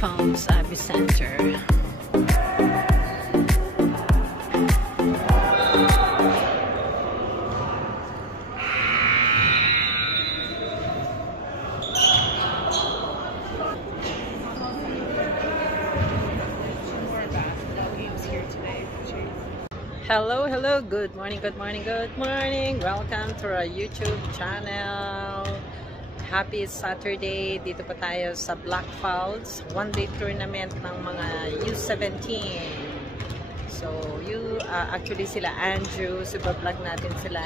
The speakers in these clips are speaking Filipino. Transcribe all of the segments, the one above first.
Palms Epicenter. Hello, good morning, welcome to our YouTube channel. Happy Saturday. Dito pa tayo sa Black Falls, one-day tournament ng mga U17. So, actually sila Andrew, super vlog natin sila.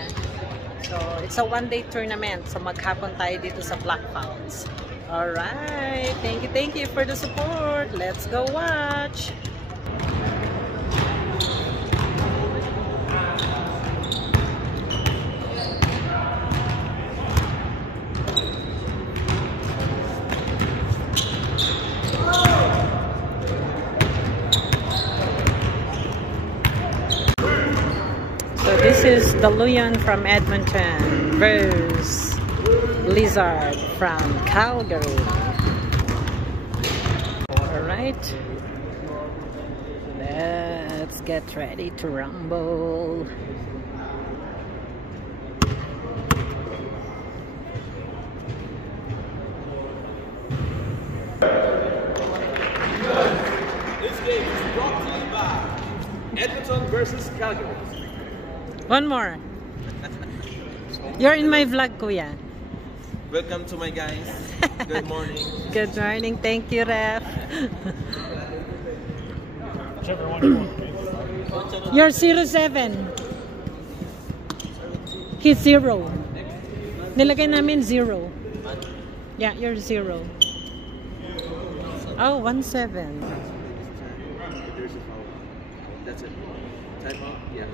So, it's a one-day tournament. So, maghapon tayo dito sa Black Falls. Alright, thank you for the support. Let's go watch. This is the Luyan from Edmonton versus Lizard from Calgary. Alright, let's get ready to rumble. This game is brought to you by Edmonton versus Calgary. One more. You're in my vlog, Kuya. Welcome to my guys. Good morning. Good morning. Thank you, Ref. Whichever one you want. You're 07. He's 0. Nilagay namin 0. Yeah, you're 0. Oh, 17. There's a foul. That's it. Time out? Yeah.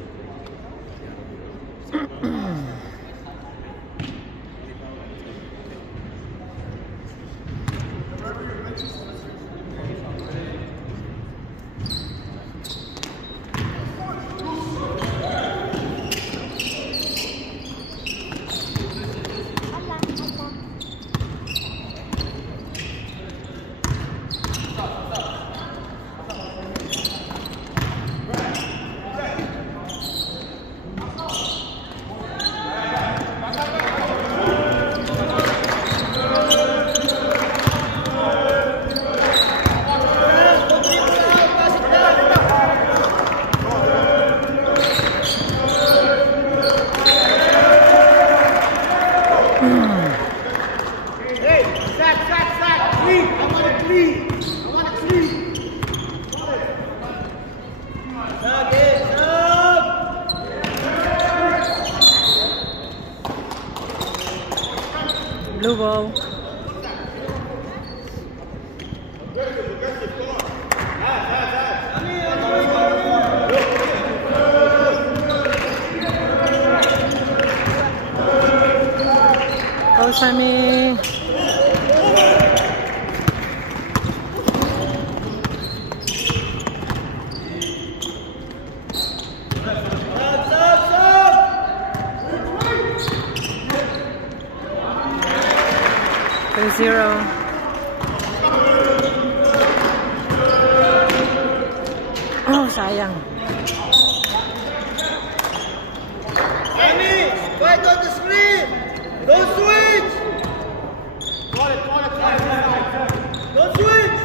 Blue ball. Go, Sammy. Zero. Oh, sayang. Danny, right on the screen. Don't switch. Don't switch.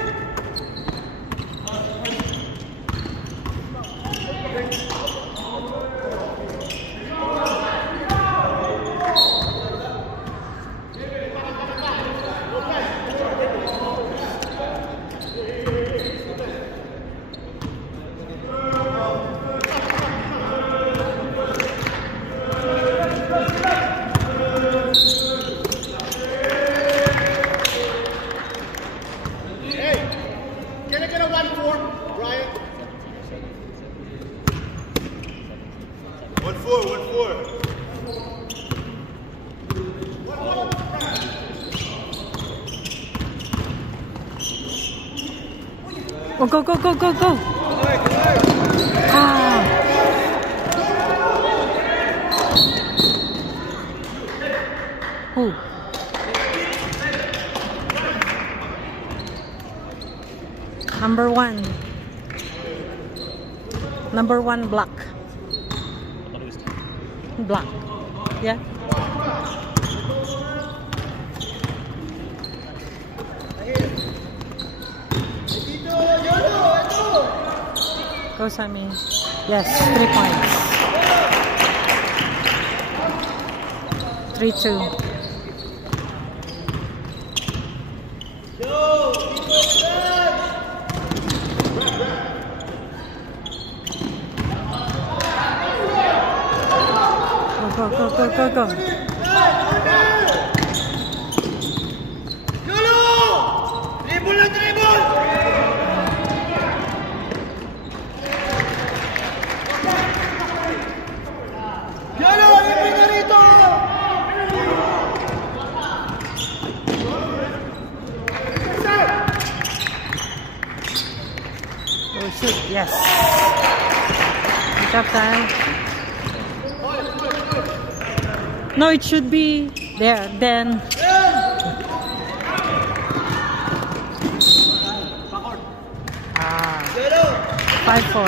Oh, go, go, go, go, go. Ah. Oh. Number 1. Number 1 block. Block. Yeah. Go, Sammy. Yes, 3 points. 3-2. Go, go, go, go, go. Dribble na dribble! Yolo! Libre na rito! Oh, shoot. Yes. Good job, Ty. No, it should be there. Then. Ah. 5-4.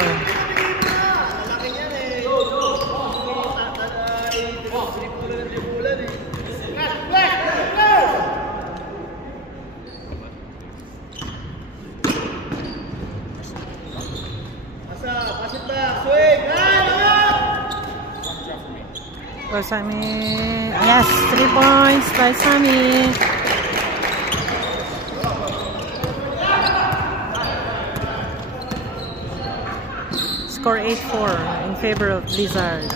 Go, Sammy. Yes, 3 points by Sammy. Score 8-4 in favor of Blizzards.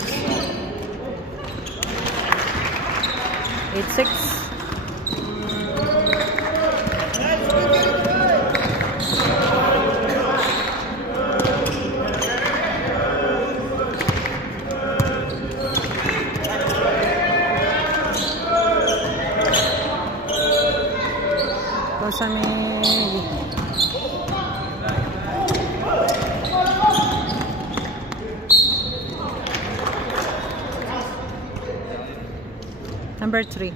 8-6. Sammy. Number 3.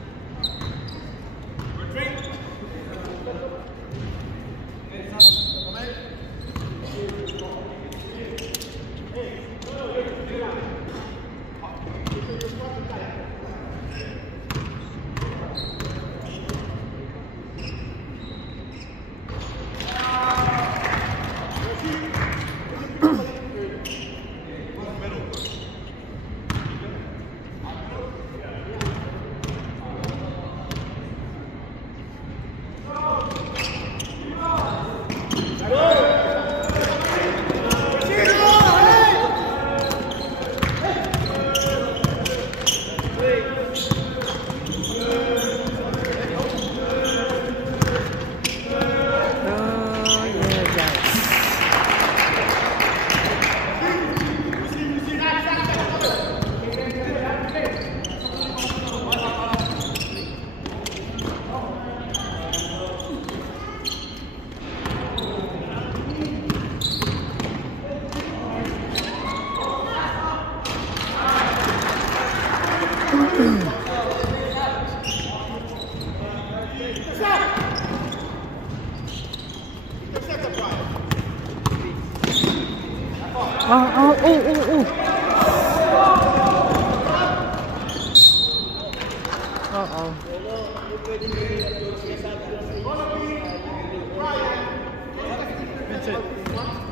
Uh-oh.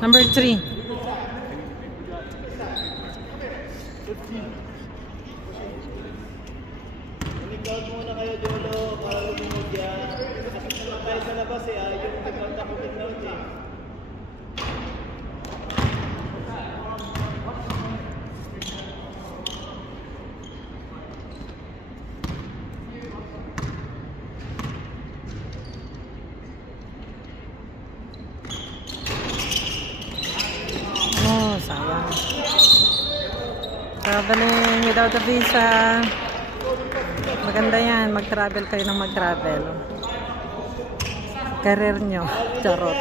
Number 3. Ikaw muna kayo, Jolo, para lumunod yan. Kasi naman tayo sa labas eh, yung nagkanta ko pinload eh. Oh, sayang. Traveling without a visa. Maganda yan, mag-travel kayo ng mag-travel. Career nyo. Charot.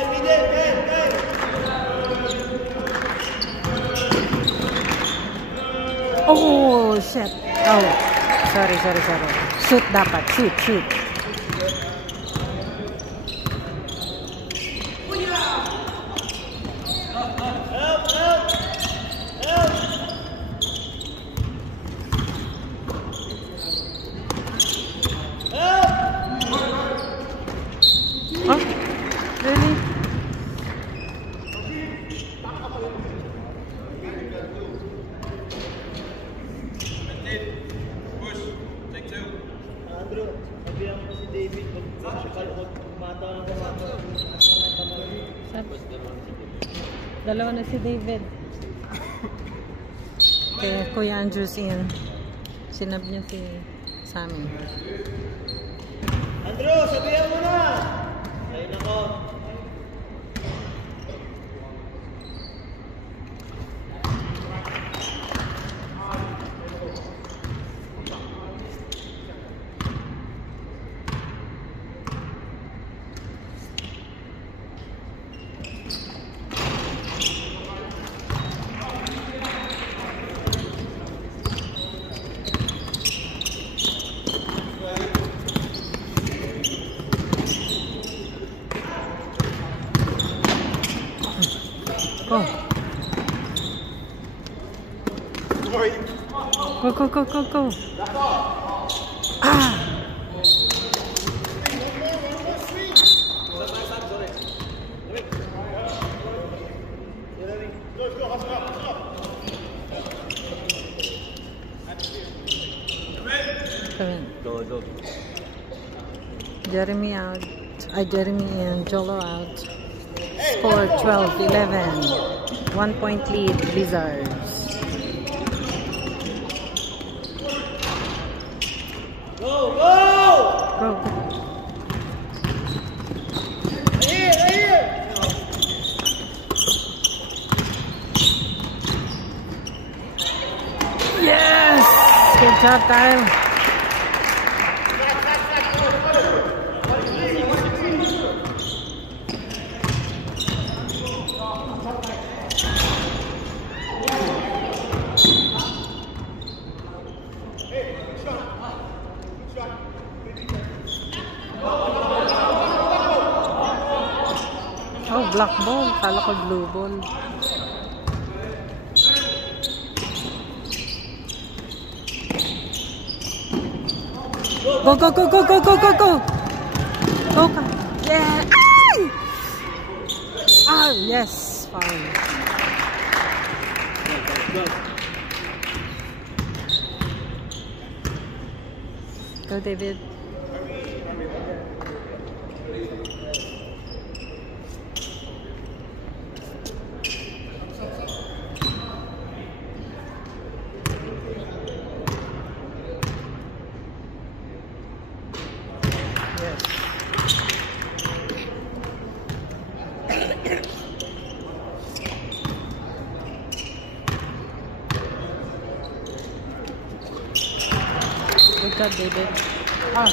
Oh, shit. Oh, sorry. Shoot dapat. Shoot. Oh, really? Andrew, sabihan mo si David, huwag kumata ng kumata. Dalawa na si David. Okay, Kuya Andrew's in. Sinab niya si Sammy. Andrew, sabihan mo na! Ay, nako. Go. Go. Ah! Go. Jeremy out. Jeremy and Jolo out. Score 12-11. 1 point lead, Blizzards. Go! Go. Here! Yes! Good job, Kyle. Oh, black ball. Kala ko blue ball. Go. Go. Yeah. Ay! Ah, yes. Fine. Go, David. Good job, David. Ah.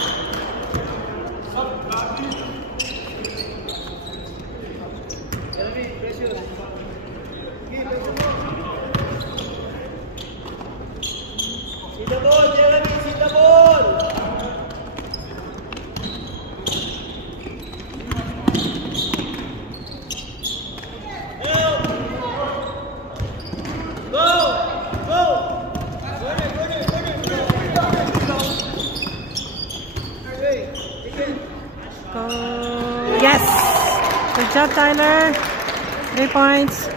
See the ball, Jeremy! See the ball! Go. Yes! Good job, Tyler. 3 points.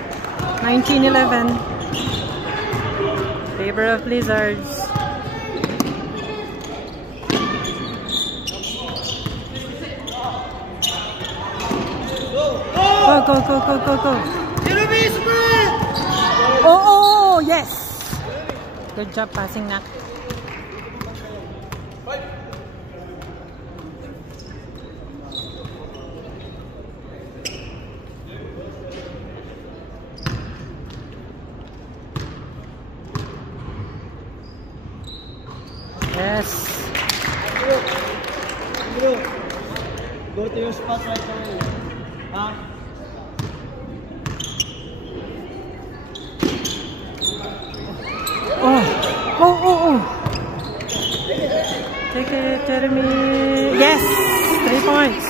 19-11. Favor of Blizzards. Go. Jeremy, sprint! Oh, yes! Good job passing, Nak. Yes. Andrew, go to your spot right away. Huh? Oh. Oh. Take it, Jeremy. Yes! 3 points.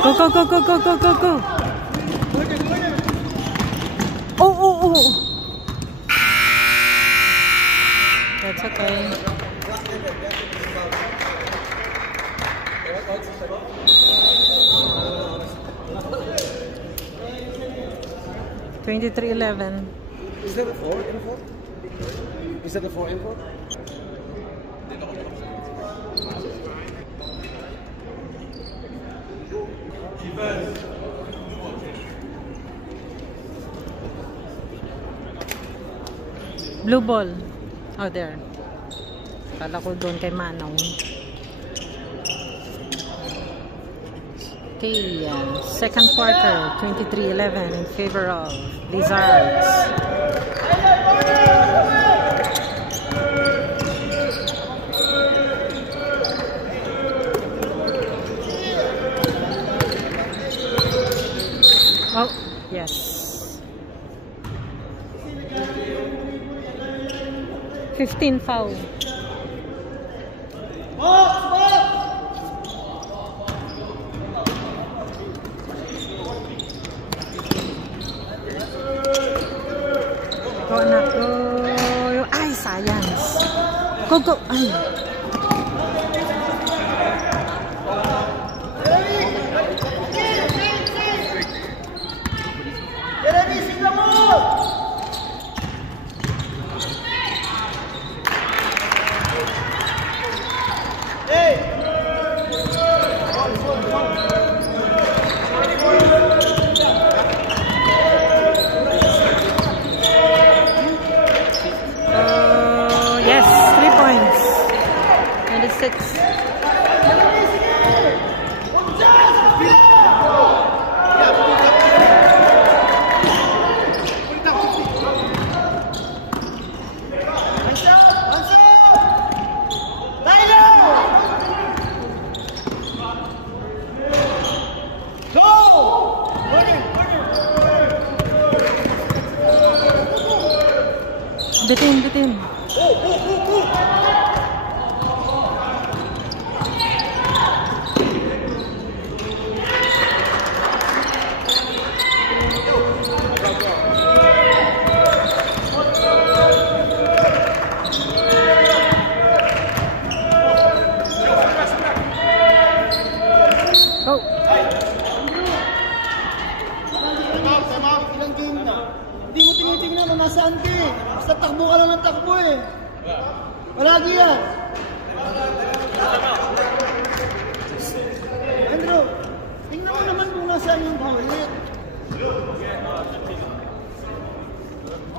Go. Oh. That's okay. $23.11. Is that a 4 and a 4? Is that a 4 and 4? Blue ball. Oh, there. Kala ko doon kay Manong. Okay, second quarter, 23-11 in favor of Lizards. Oh, yes. 15 foul. Go anak, go. Ay, sayang. Go. Ay. Yes, 3 points. 26. Bitin. Go. Ilang game na? Hindi mo tinitingnan kung nasaan ka eh. Basta takbo ka lang ng takbo eh. Palagi yan. Andrew, tingnan mo naman kung nasaan yung ulit.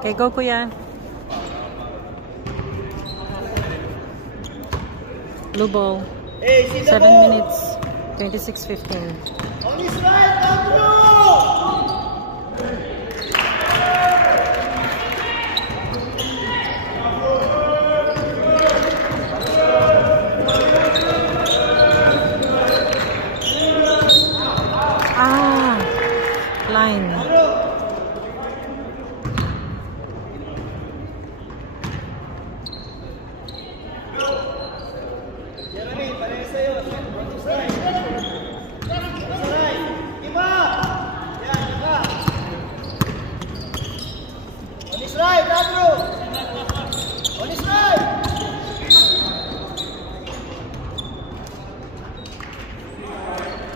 Okay, go kuya. Blue ball. 7 minutes. 26-15. On his right, Andrew! Line.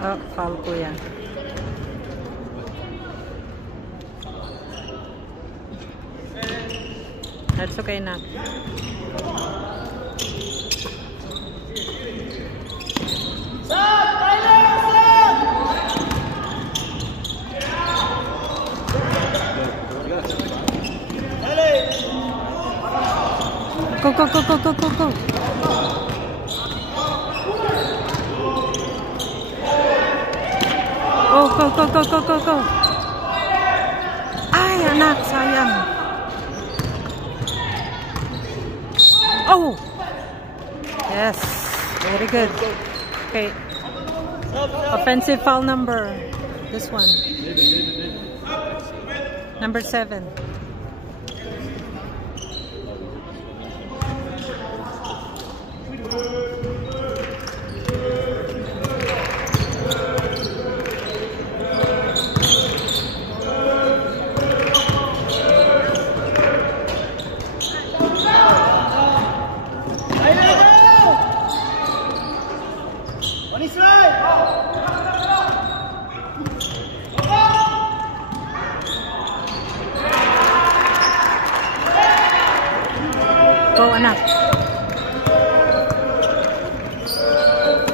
Oh, foul po yan. That's okay na. Go. Go. Ay, anak, sayang. Oh! Yes, very good. Okay. Offensive foul number. This one. Number 7. Go, anak.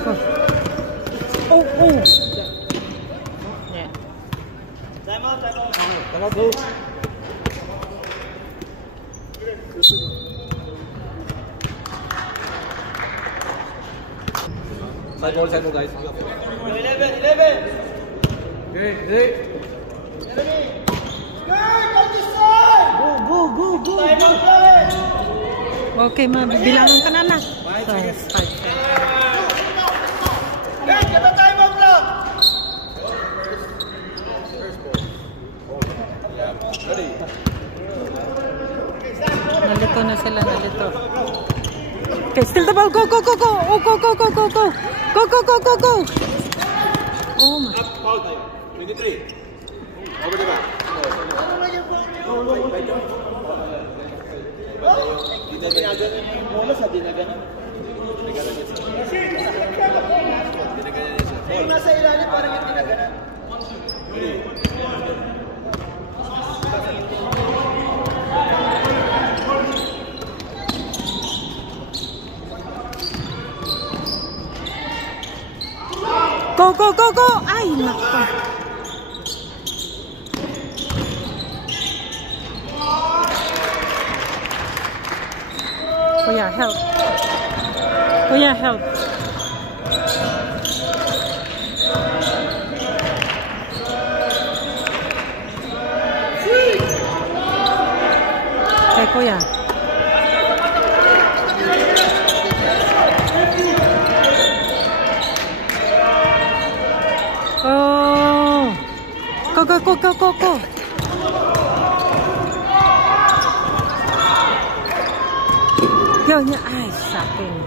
Go. Oh, oh. Yeah. Time out, time out. Come on, go. Side ball, guys. 11. Good. Go. Time out, guys. Okay, mabilangan ka na, anak. 5 So, seconds. 5. Guys, get the time out lang. Nalito na sila, nalito. Okay, still the ball. Go. Oh, go. Oh my. Foul tayo. 23. Over the back. Dinagan yung bola sa dinagan. Yung nasa ilalim parang yung dinaganan. Go. Ay, nako. Kuya, help. Okay, kuya. Oh. Go. Yo, ay, saking.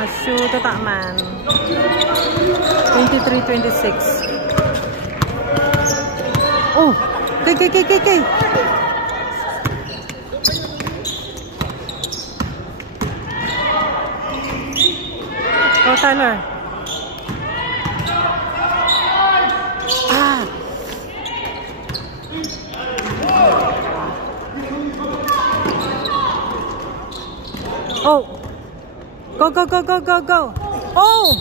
Mashoot taman. 23-26. Oh, kay. Go, Tyler. Oh, go. Oh,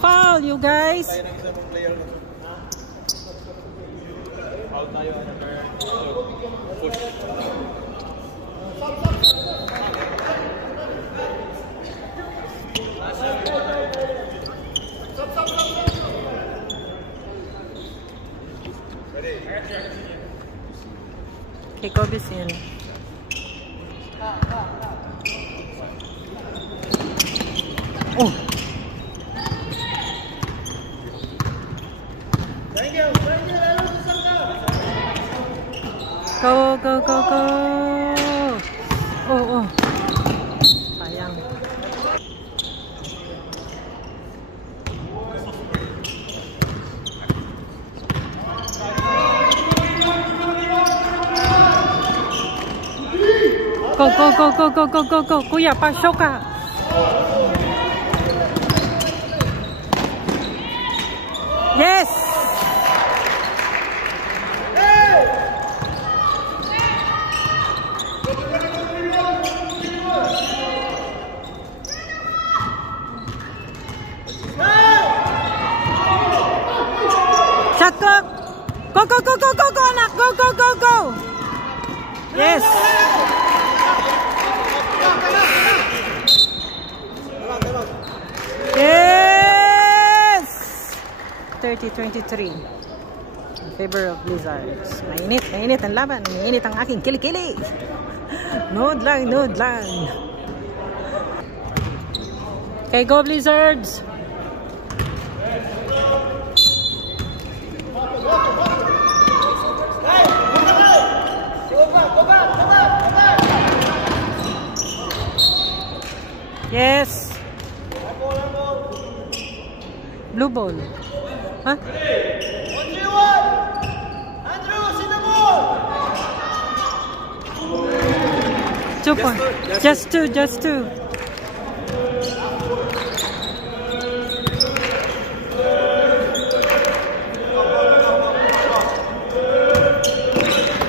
foul, you guys. Okay, go this in. Oh. Go. Oh. Sayang. Go. Kuya, pasok ka. Yes! Shot clock! Go, anak! Go! Yes! Yes! 30-23 in favor of Blizzards. Mainit ang laban. Mainit ang aking kilikili. Nod lang. Okay, go Blizzards! Yes! Blue ball. Huh? 1-3-1! Andrew, see the ball! 2 points. Just two, just two.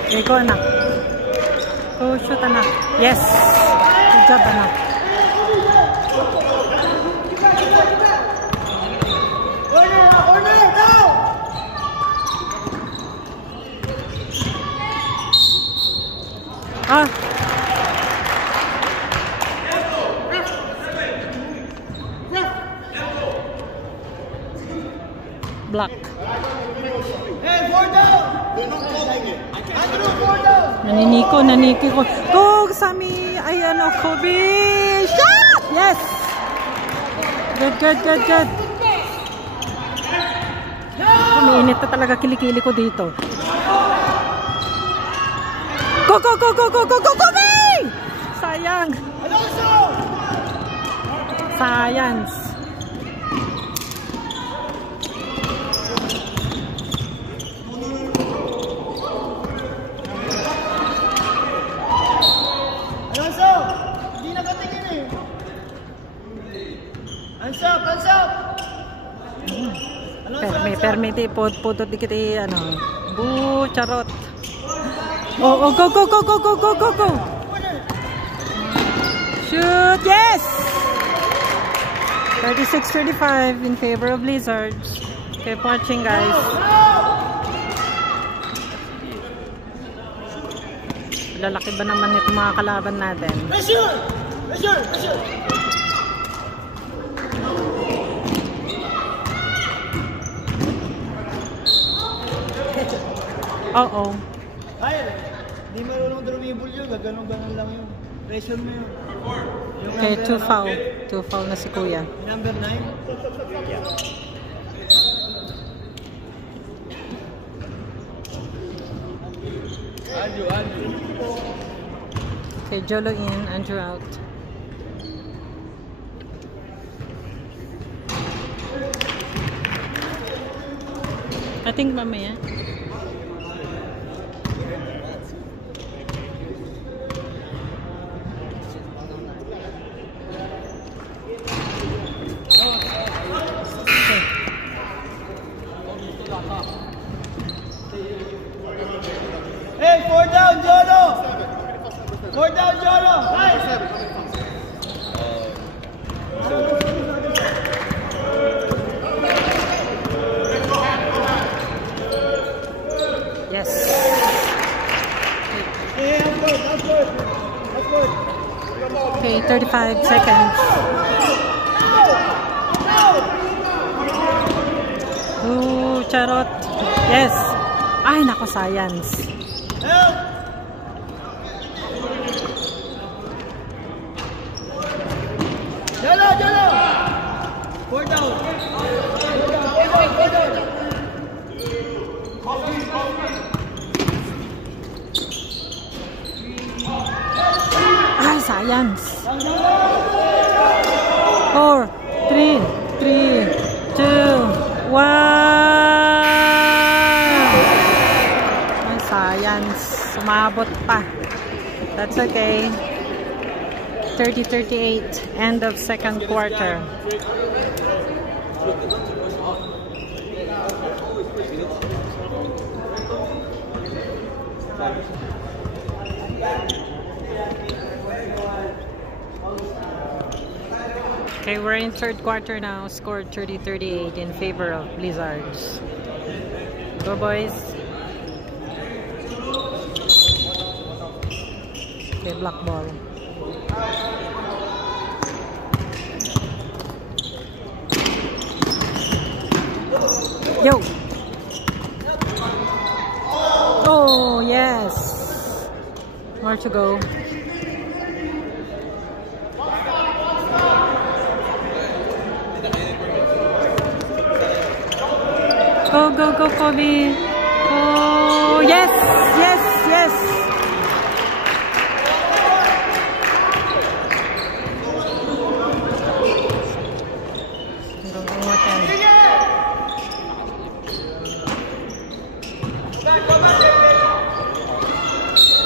Okay, go anak. Go shoot anak. Yes! Good job anak. Ah! Block. Hey, 4 down! They're not calling it. Andrew, 4 down! Naniko. Go, Sammy! Ay, ano, Kobe! Shot! Yes! Good. Umiinit na talaga kilikili ko dito. Go, Kobe! Sayang! Science! Permiti puto dikit ano. Bu charot. Oh, go. Shoot. Yes. 36-35 in favor of Blizzards. Keep watching, guys. Lalaki ba naman ito mga kalaban natin? Pressure. Oo. Ay, di marunong drumibol yun. Ganon lang yun. Pressure mo yun. Okay, 2 foul. 2 foul na si Kuya. Number 9? Andrew. Okay, Jolo in, Andrew out. I think mamaya. Hey, 4 down, Jolo! 4 down, Jolo! Nice! Yes. Hey, that's good. Okay, 35 seconds. Ooh, charot. Yes. Ay, nako, science. Help! Jolo! 4 down. 4 down. Ay, science. 4, 3, 2, 1. Ay, science. Sumabot pa. That's okay. 30-38. End of second quarter. Okay, we're in third quarter now. Scored 30-38 in favor of Blizzards. Go, boys. Okay, block ball. Yo! Oh, yes! More to go. Go, go, go, Kobe. Oh, yes, yes, yes.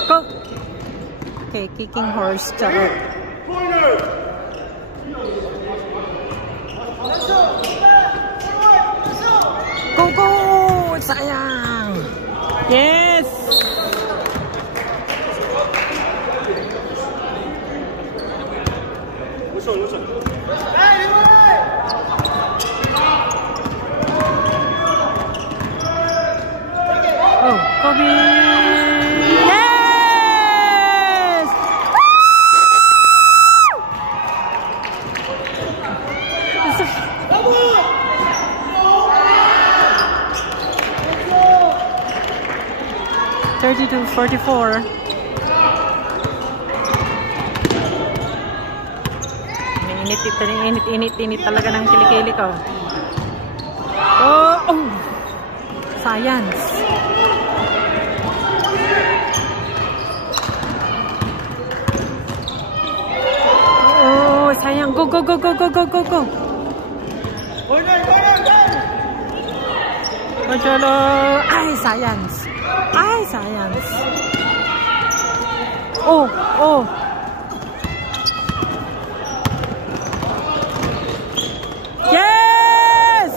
Go. Okay, kicking horse. Charot. Go, go! Sayang! Yes! Oh, Kobe! Yes! Woo! 32-44. Init talaga ng kilikili ko. Oh! Oh! Science. Oh, sayang. Go, go, go, go, go, go, go, go. Ojolo. Ay, science. Ay, science. Oh, oh. Yes!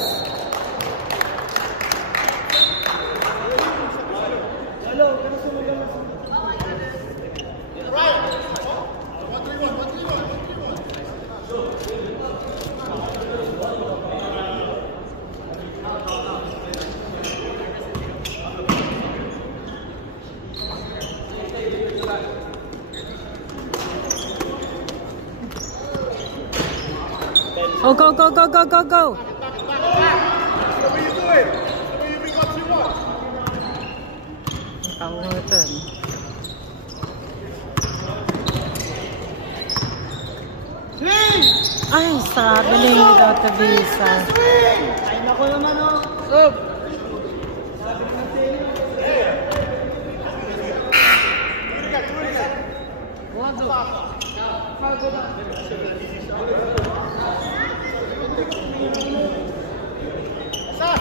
Oh, go, go, go, go, go, go. Nakaunutan. Ay, sabi without the visa. Ay, nako naman, oh. Stop.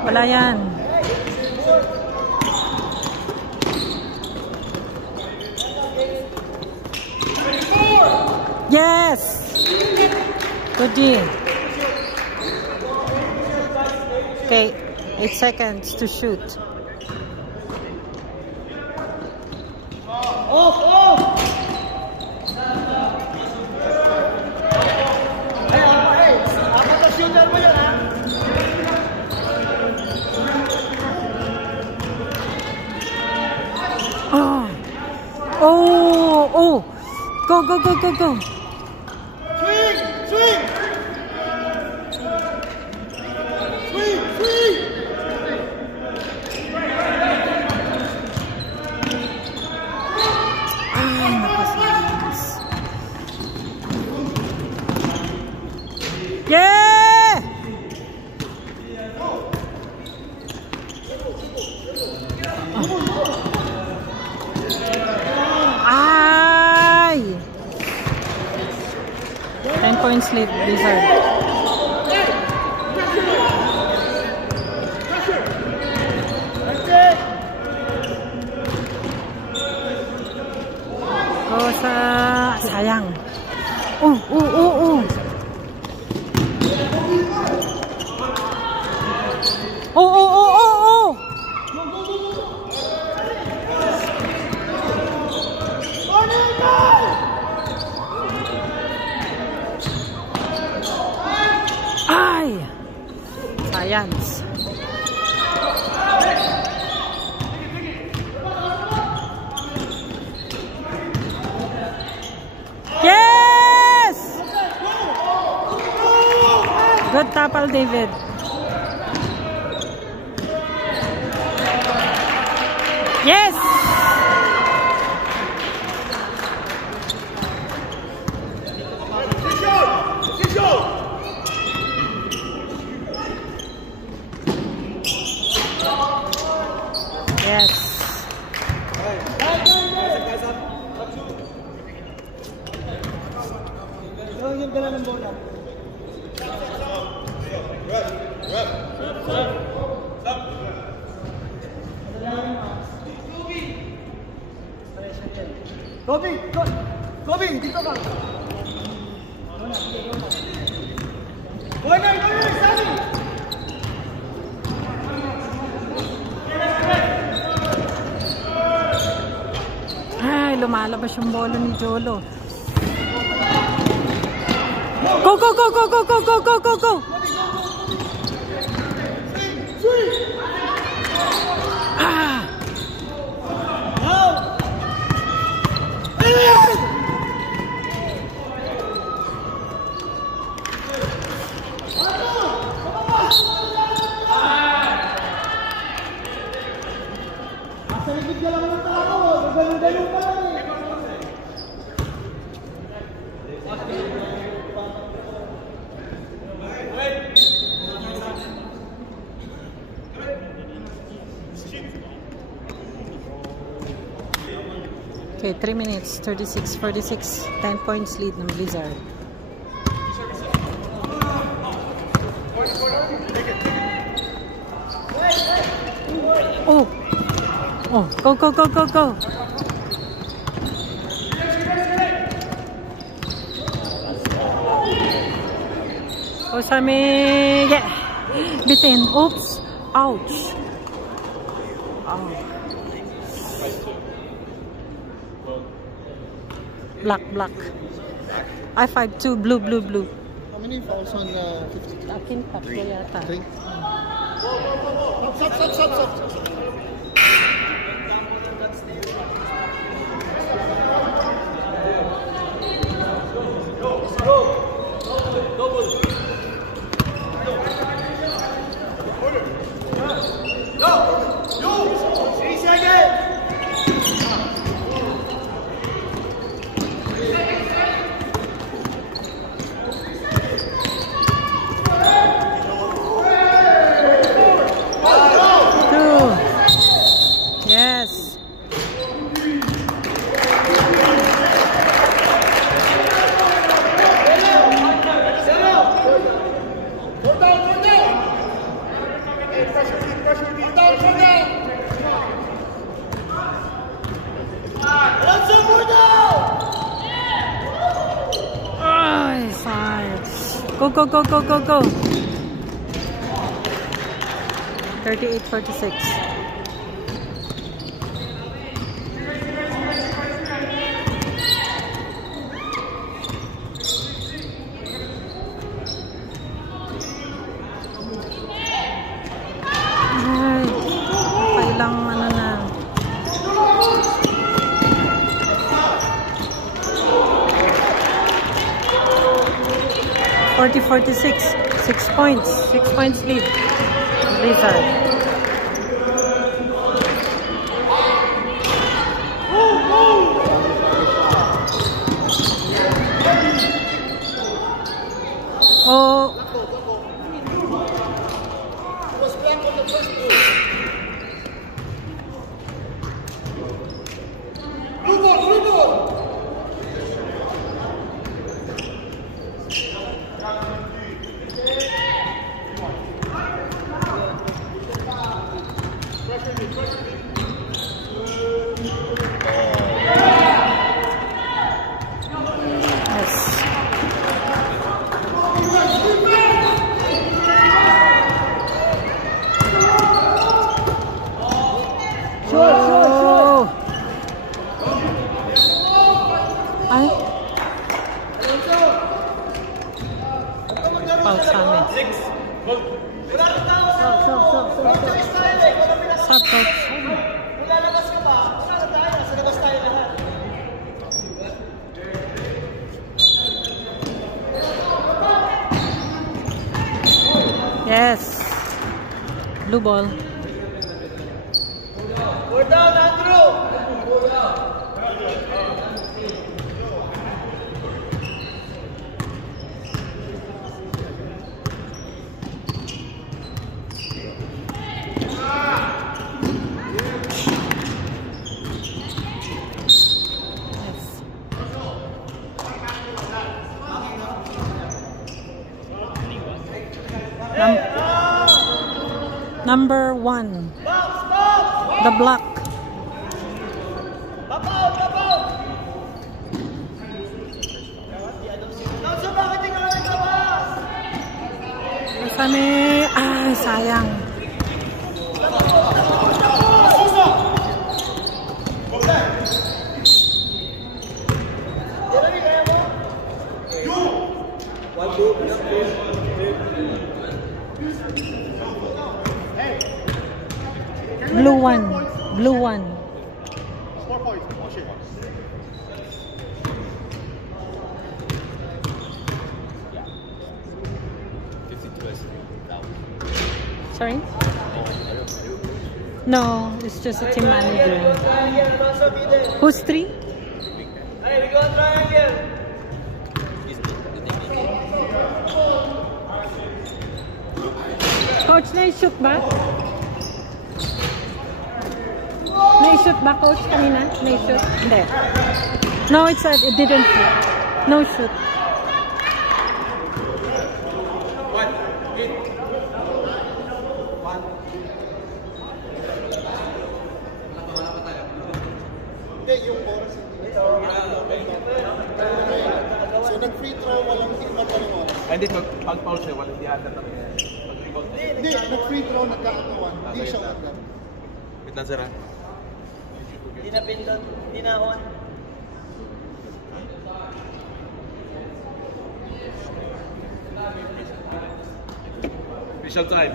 Wala yan. Yes! Good deal. Okay, 8 seconds to shoot. Off, off! Ay, apat na shooter mo yan, ha? Oh! Oh! Oh! Go, go, go, go, go! Swing! Swing! Swing! Swing! Ay, napasayas. Yeah! Ay! 10 points lead, Blizzard. Go sa sayang. Oh, oh, oh, oh. Oh, oh, oh, oh, oh. Ay! Science. Yes! Good tapal, David. Yes! Kobe! Kobe! Dito ka! Corner! Corner! Sali! Ay, lumalabas yung bola ni Jolo. Go, go, go, go, go, go, go, go, go, go! Ah! Nasa likod ka lang ng tao, gagalong-galong pa lang eh. Okay, 3 minutes, 36-46, 10 points lead ng Blizzard. Oh! Oh, go, go, go, go, go! Oh, Sami! Yeah! Bitin! Oops! Ouch! Oh. Black, black. I 5-2, blue, blue, blue. How many fouls on 50? Akin pa ko yata. 3. Stop, stop, stop, stop. Yes. Ay, fine. Go, go, go, go, go, go. 38-46. Kailang ano na. (40-46). 6 points. 6 points lead. Blizzard. Oh. Ay. Foul sa amin. Stop, coach. Lalabas ka ba? Nasa tayo, nasa labas tayo lahat. Yes. Blue ball. We're down, Andrew! Number 1. The block. kami. Ay, sayang. Blue one. Blue one. 4 points. Oh shit. Sorry? No, it's just a team manager. Who's 3? Hey, we go triangle. Coach, na-shoot ba? Na-shoot ba, Coach, kanina? Na-shoot? Hindi. No, it didn't shoot. No shoot. Yung oras so nag-free throw, walang iba pa ng oras. Hindi, pag-foul siya, walang dihanan ng Hindi, nag-free throw, nagkakatawa. Hindi siya agad. Wait lang, sir. Hindi na pindot, hindi na on. Official time.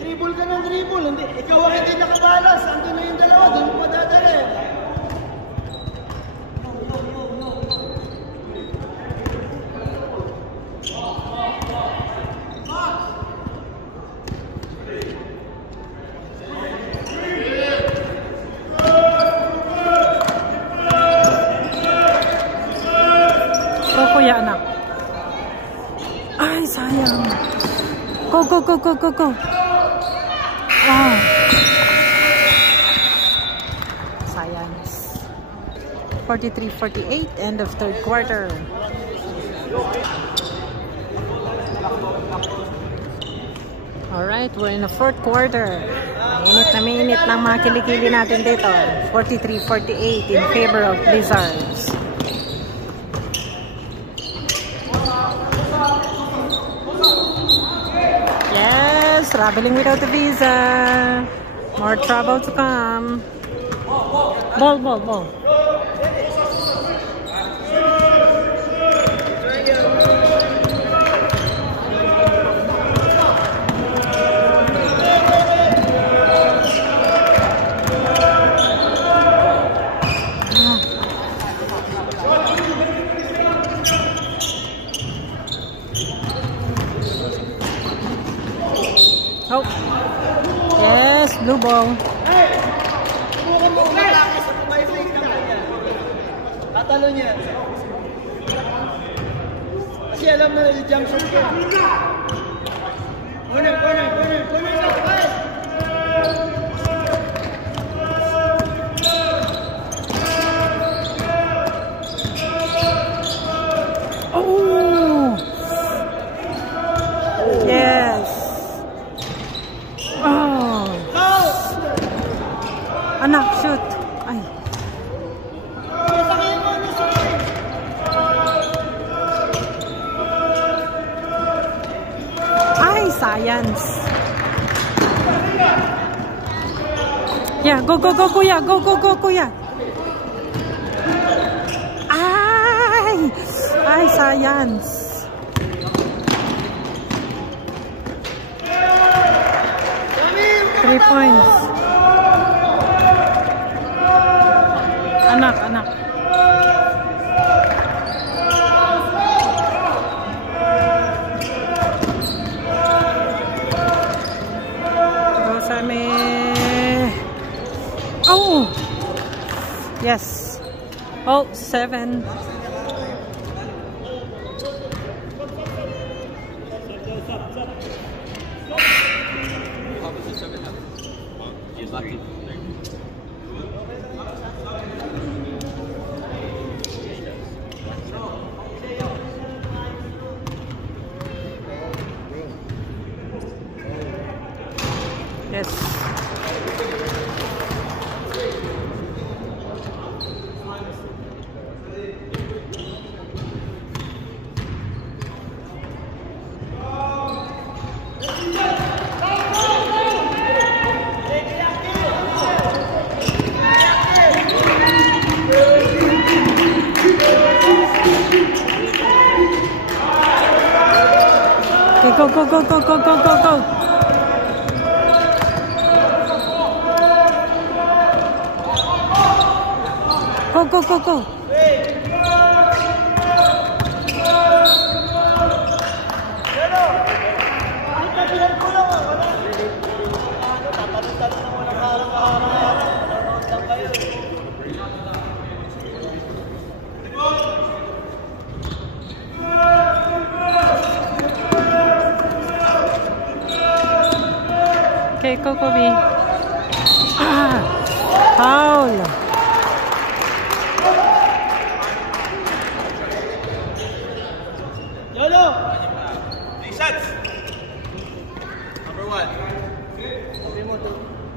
Dribble ka ng dribble, hindi. Ikaw ang hindi nakabalas. Andun na yung dalawa, doon mo padadala eh. Kuya, anak. Ay, sayang. Go, go, go, go, go, go. Ah. Sayang. 43-48, end of third quarter. Alright, we're in the fourth quarter. Minute lang mga kilikili natin dito. 43-48 in favor of Blizzards. Yes, traveling without a visa. More trouble to come. Ball, ball, ball. Oh. Yes, blue ball. Subukan mo umalaki sa pumaifake ng kanya. Tatalo niya. Kasi alam na yung jump shot ka. Corner, corner, corner, corner na, guys! Oh! Yes! Oh! Anak, shoot! Ay! Ay, science! Yeah, go, go, go, kuya! Go, go, go, kuya! Ay! Ay, science! Three points. Anak, anak. Yes. Oh, 7. Yes. Okay, go, go, go, go, go, go, go, go. Go, go, go, go. Okay, go, Kobe. Ah, foul. Lolo! Shots. Number 1.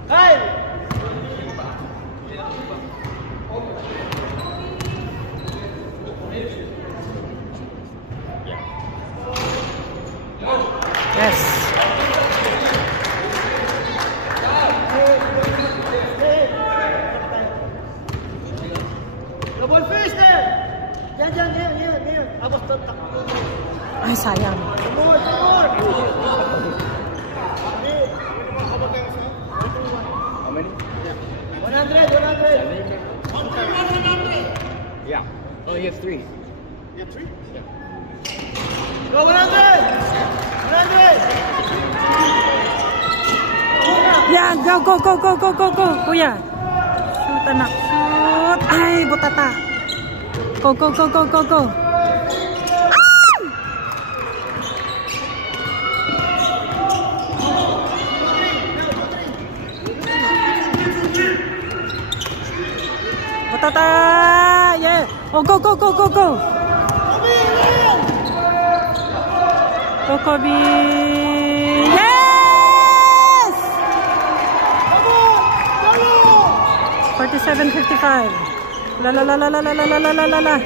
Hey! Yes. Double fish there! Yan, yan, yan, yan, yan. Abos tatak. Ay, sayang. More, more! How many? 100, 100! Yeah. Oh, you have 3. You have 3? Yeah. Go 100! 100! Yeah, go, go, go, go, go, go, go. Kuya. Shoot, anak. Shoot. Ay, butata. Go, go, go, go, go, go. Butata. Yeah. Oh, go, go, go, go, go. Go, Kobe. Yes! 47-55. La la la la la la la la la la la.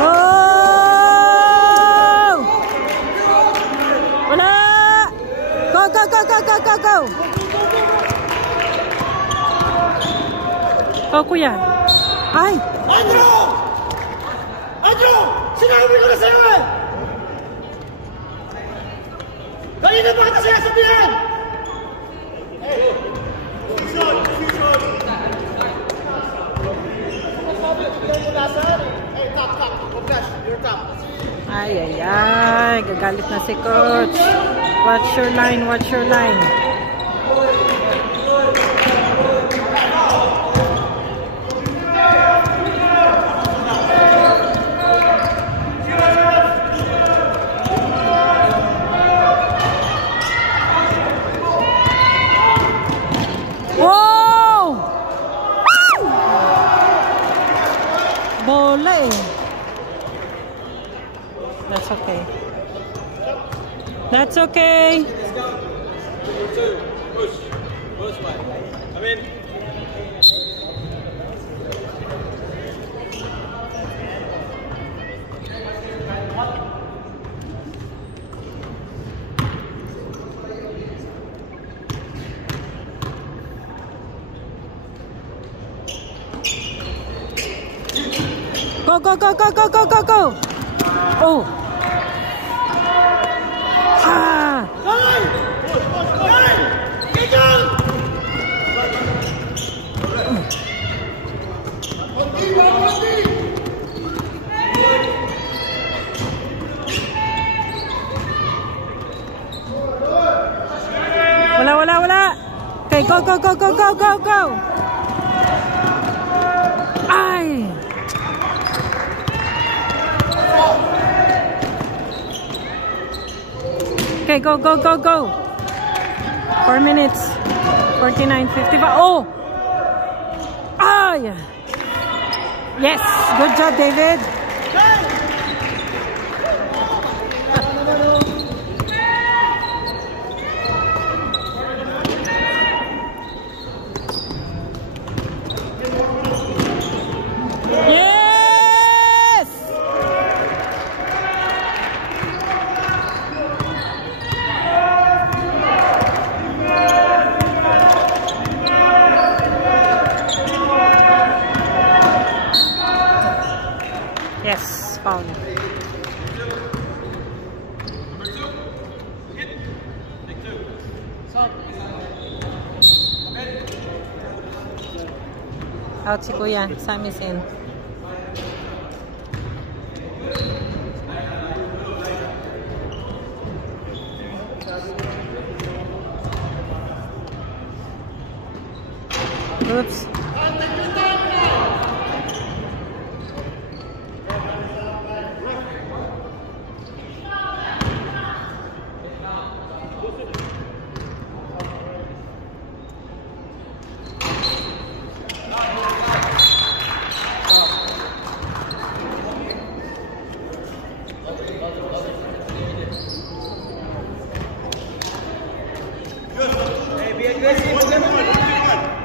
Oh! Wala! Go, go, go, go, go, go, go! Go, kuya. Ay! Andrew! Andrew! Sinabi ko na sa'yo eh! Kanina ba kita sinasabihan? Ay, ay, ay. Gagalit na si coach. Watch your line, watch your line. Wow! Bola eh. That's okay. That's okay. Push. Push one. Come in. Go, go, go, go, go, go, go, go. Oh. Ah. Okay, go, go, go, go, go, go, go! Ay! Okay, go, go, go, go! 4 minutes. 49:55. Oh! Ay! Yes! Good job, David! Yes! Yes, foul. Out si Kuya. Sammy's in. Oops.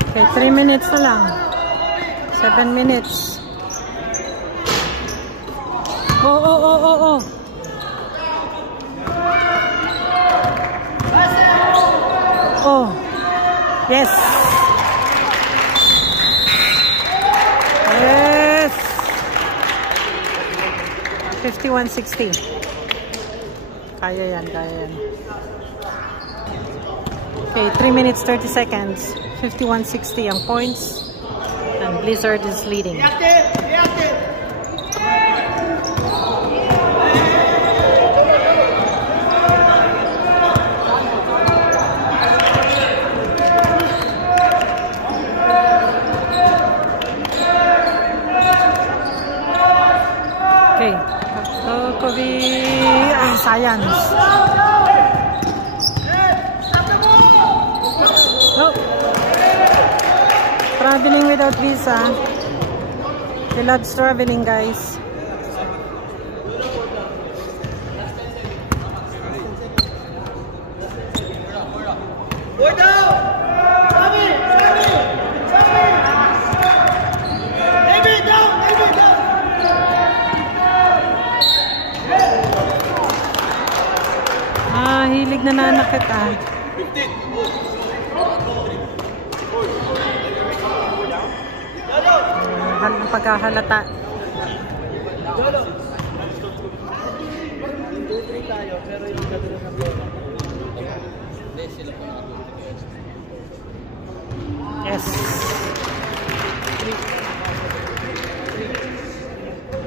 Okay, 3 minutes na lang. 7 minutes. Oh, oh, oh, oh, oh. Oh. Yes. Yes. 51-60. Kaya yan, kaya yan. Okay, 3 minutes 30 seconds. 51-60 ang points. And Blizzard is leading. Okay. Kobe. Ah, science. Oh. Traveling without visa. The lad's traveling, guys. Go down! Sammy! Sammy! Sammy! David, down! David, down! Ah, hilig na nanakit ah. 15. Ang pagkahalata. Yes.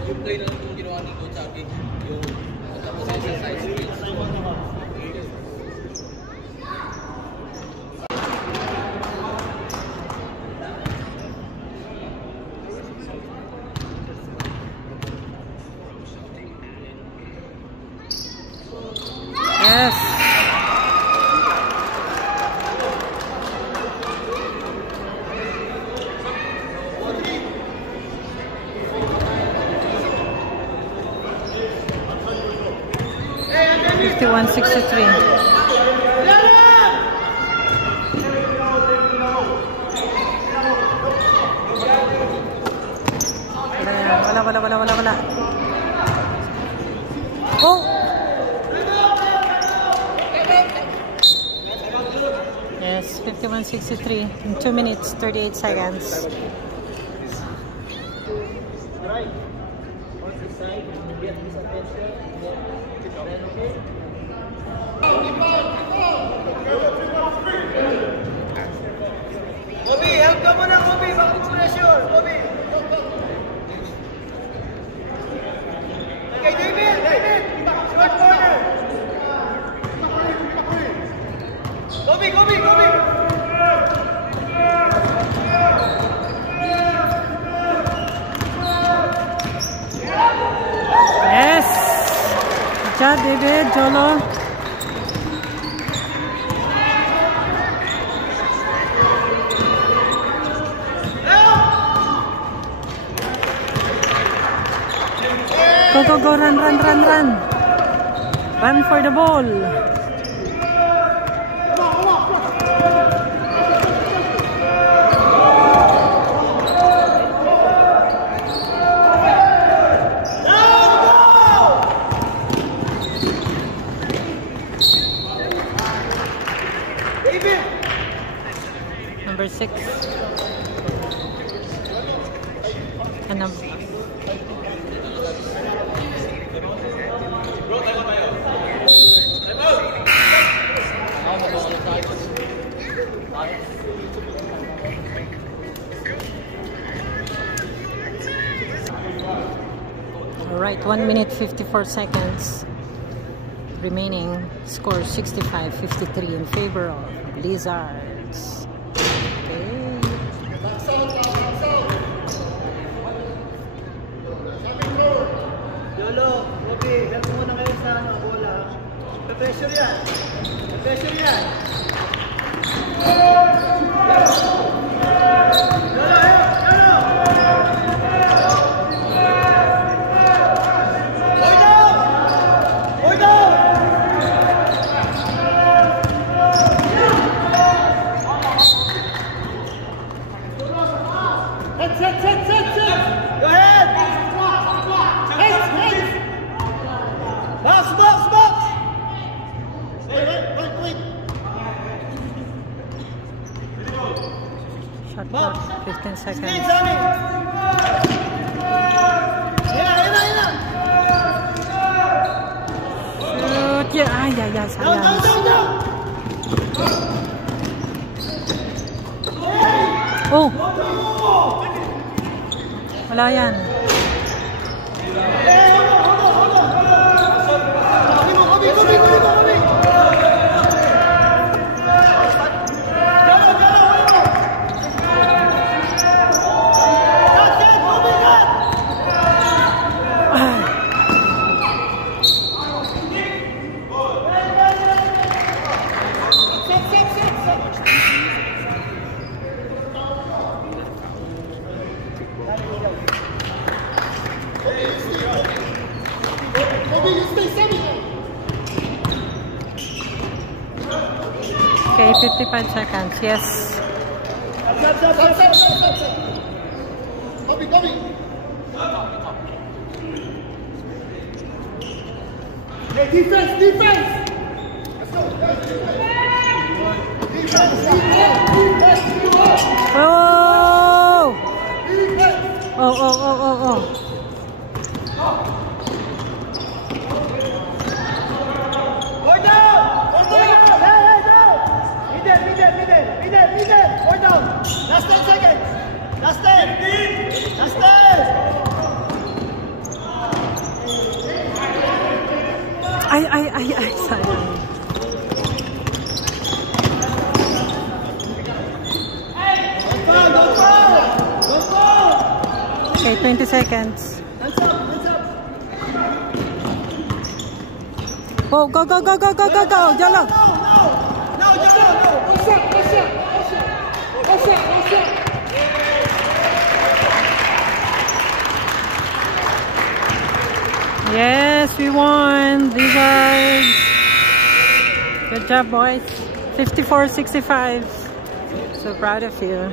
Yung play na lang yung ginawa ni Coach Aki, yung tapos exercise skills. Yes. Hey, 51-63. Wala. Oh! Yes, 51-63 in 2 minutes 38 seconds. Right. On the side, get his attention. Okay. Kobe, help ka muna, Kobe. Bakit pressure? Kobe. Okay, David. David. Short corner. Kobe. job, David, Jolo. Go, go, go, run, run, run, run. Run for the ball. Number 6. And number Alright, 1 minute 54 seconds remaining. Score 65-53 in favor of Blizzards. Okay. Lolo, Robbie, help muna kayo sa bola. Pressure yan. Pressure yan. Shot clock, 15 seconds. Shoot! Yeah, sayang. Oh! Wala yan. Okay, 55 seconds. Yes. Copy. Hey, defense! Let's go! Defense! Oh! Oh. Middle! Four down! Last 10 seconds! Last 10! Last 10! Ay, sayang. Don't fall! Okay, 20 seconds. Hands up! Oh, go, Jolo. No, Yes, we won. Blizzards. Good job, boys. 54-65. So proud of you.